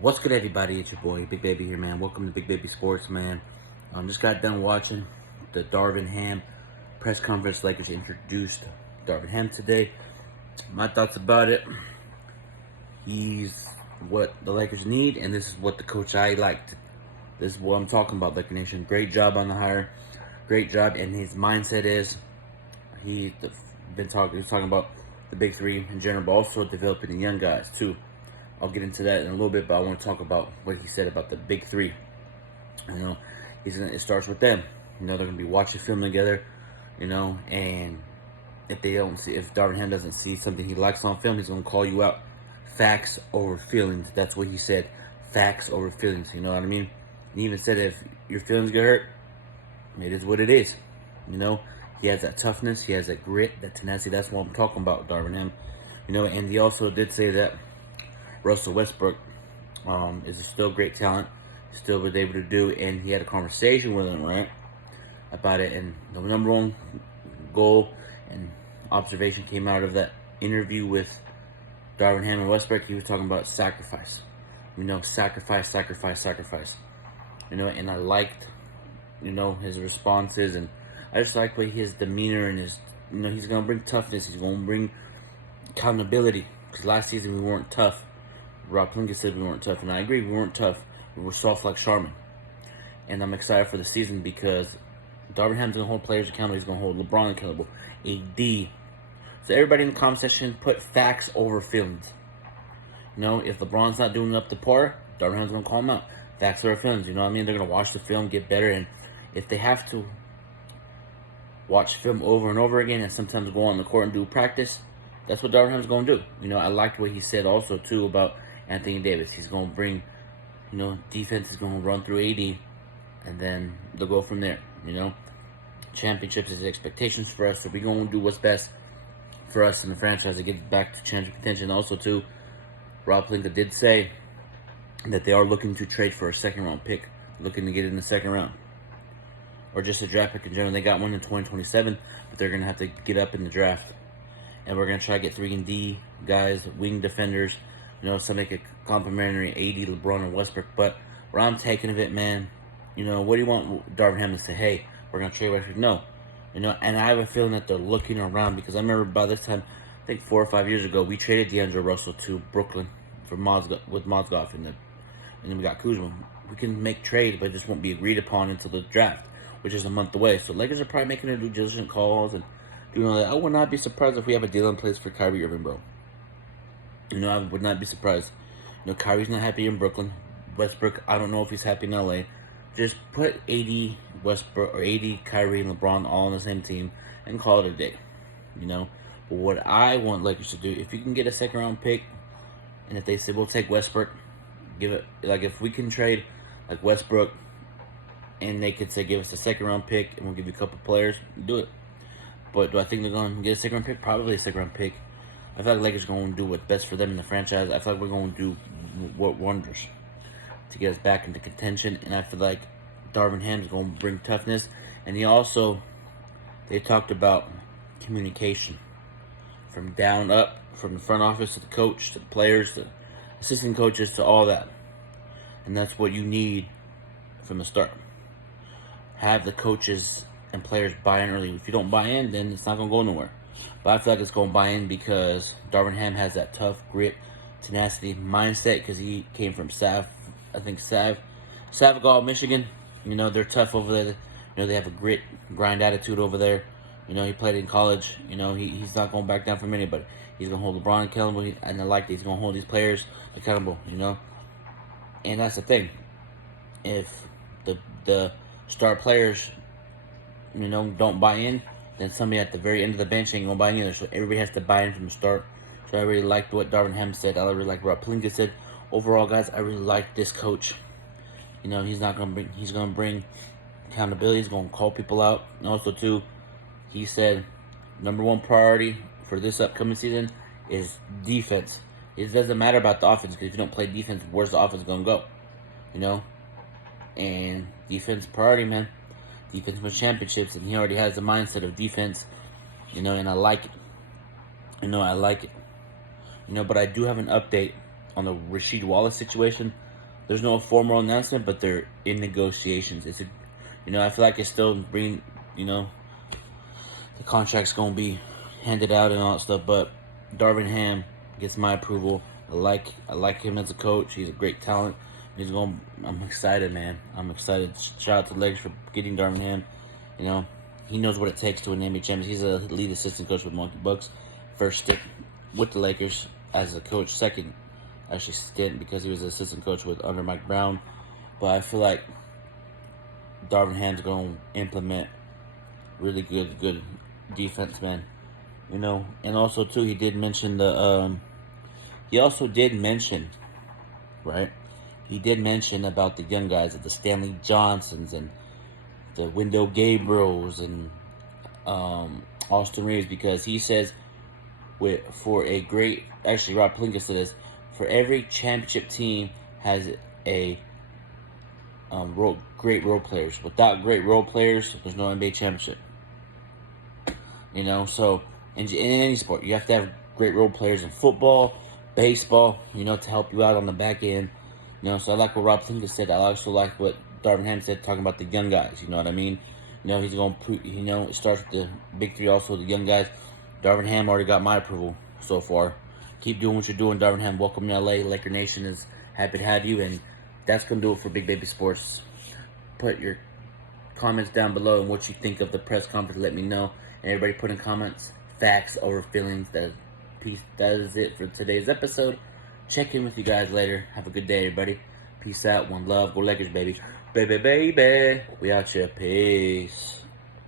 What's good, everybody? It's your boy, Big Baby here, man. Welcome to Big Baby Sports, man. Just got done watching the Darvin Ham press conference. Lakers introduced Darvin Ham today. My thoughts about it: he's what the Lakers need, and this is what the coach I liked. This is what I'm talking about, Laker Nation. Great job on the hire, great job, and his mindset is he's talking about the big three in general, but also developing the young guys too. I'll get into that in a little bit, but I want to talk about what he said about the big three. It starts with them. They're gonna be watching film together. And if Darvin Ham doesn't see something he likes on film, he's gonna call you out. Facts over feelings. That's what he said. Facts over feelings. You know what I mean? He even said if your feelings get hurt, it is what it is. He has that toughness. He has that grit, that tenacity. That's what I'm talking about, Darvin Ham. And he also did say that Russell Westbrook is still great talent, still was able to do, and he had a conversation with him, right, about it. And the number one goal and observation came out of that interview with Darvin Ham and Westbrook. He was talking about sacrifice. Sacrifice. And I liked, his responses, and I just liked his demeanor and his, he's gonna bring toughness. He's gonna bring accountability. Because last season we weren't tough. Rob Pelinka said we weren't tough, and I agree, we weren't tough. We were soft like Charmin. And I'm excited for the season because Darvin Ham's going to hold players accountable. He's going to hold LeBron accountable. AD. So everybody in the comment section, put facts over feelings. If LeBron's not doing up to par, Darvin Ham's going to call him out. Facts over feelings, you know what I mean? They're going to watch the film, get better, and if they have to watch film over and over again and sometimes go on the court and do practice, that's what Darvin Ham's going to do. I liked what he said also, too, about Anthony Davis. He's going to bring, defense is going to run through AD, and then they'll go from there, Championships is expectations for us, so we're going to do what's best for us in the franchise to get back to championship contention. Also, too, Rob Pelinka did say that they are looking to trade for a second-round pick, looking to get in the second round, or just a draft pick in general. They got one in 2027, but they're going to have to get up in the draft. And we're going to try to get 3-and-D guys, wing defenders, some make a complimentary AD, LeBron, and Westbrook. But where I'm taking of it, man, what do you want Darvin Ham to say? Hey, we're going to trade Westbrook? No. And I have a feeling that they're looking around because I remember by this time, I think 4 or 5 years ago, we traded D'Angelo Russell to Brooklyn with Mozgov, and then we got Kuzma. We can make trades, but it just won't be agreed upon until the draft, which is a month away. So Lakers are probably making their due diligence calls and doing all that. I would not be surprised if we have a deal in place for Kyrie Irving, bro. I would not be surprised. Kyrie's not happy in Brooklyn. Westbrook, I don't know if he's happy in LA. Just put AD, Westbrook, or AD, Kyrie, and LeBron all on the same team and call it a day. But what I want Lakers to do, if you can get a second-round pick, and if they say we'll take Westbrook, give it, like if we can trade like Westbrook, and they could say give us a second-round pick, and we'll give you a couple players, do it. But do I think they're going to get a second-round pick? Probably a second-round pick. I feel like Lakers are going to do what's best for them in the franchise. I feel like we're going to do wonders to get us back into contention. And I feel like Darvin Ham is going to bring toughness. And they talked about communication from down up, from the front office to the coach, to the players, to assistant coaches, to all that. And that's what you need from the start. Have the coaches and players buy in early. If you don't buy in, then it's not going to go nowhere. But I feel like it's going to buy in because Darvin Ham has that tough grit, tenacity, mindset because he came from Savagall, Michigan. They're tough over there. They have a grit, grind attitude over there. He played in college. He's not going back down from anybody. He's going to hold LeBron accountable, and I like that he's going to hold these players accountable, And that's the thing. If the star players, don't buy in, then somebody at the very end of the bench ain't gonna buy in either. So everybody has to buy in from the start. So I really liked what Darvin Ham said. I really like what Pelinka said. Overall, guys, I really like this coach. He's gonna bring accountability. He's gonna call people out. And also, too, he said number one priority for this upcoming season is defense. It doesn't matter about the offense because if you don't play defense, where's the offense gonna go? And defense priority, man. Defense wins championships, and he already has the mindset of defense, and I like it. I like it. But I do have an update on the Rasheed Wallace situation. There's no formal announcement, but they're in negotiations. I feel like it's still bring, the contract's gonna be handed out and all that stuff. But Darvin Ham gets my approval. I like him as a coach. He's a great talent. I'm excited, man. I'm excited. Shout out to Legs for getting Darvin Ham. He knows what it takes to win NBA champions. He's a lead assistant coach with Milwaukee Bucks. First stint with the Lakers as a coach. Second, actually, stint because he was an assistant coach under Mike Brown. But I feel like Darvin Ham's going to implement really good defense, man. And also too, he did mention right? He did mention about the young guys, the Stanley Johnsons and the Wendell Gabriels and Austin Reeves, because he says Rob Pelinka said this, for every championship team has a great role players. Without great role players, there's no NBA championship. So in any sport, you have to have great role players in football, baseball, to help you out on the back end. So I like what Rob Pelinka said. I also like what Darvin Ham said, talking about the young guys. You know what I mean? He's going to put, it starts with the big three, also the young guys. Darvin Ham already got my approval so far. Keep doing what you're doing, Darvin Ham. Welcome to LA. Laker Nation is happy to have you, and that's going to do it for Big Baby Sports. Put your comments down below and what you think of the press conference. Let me know. And everybody put in comments, facts over feelings. That is it for today's episode. Check in with you guys later. Have a good day, everybody. Peace out. One love. Go Lakers, baby. Baby, baby. We out here. Peace.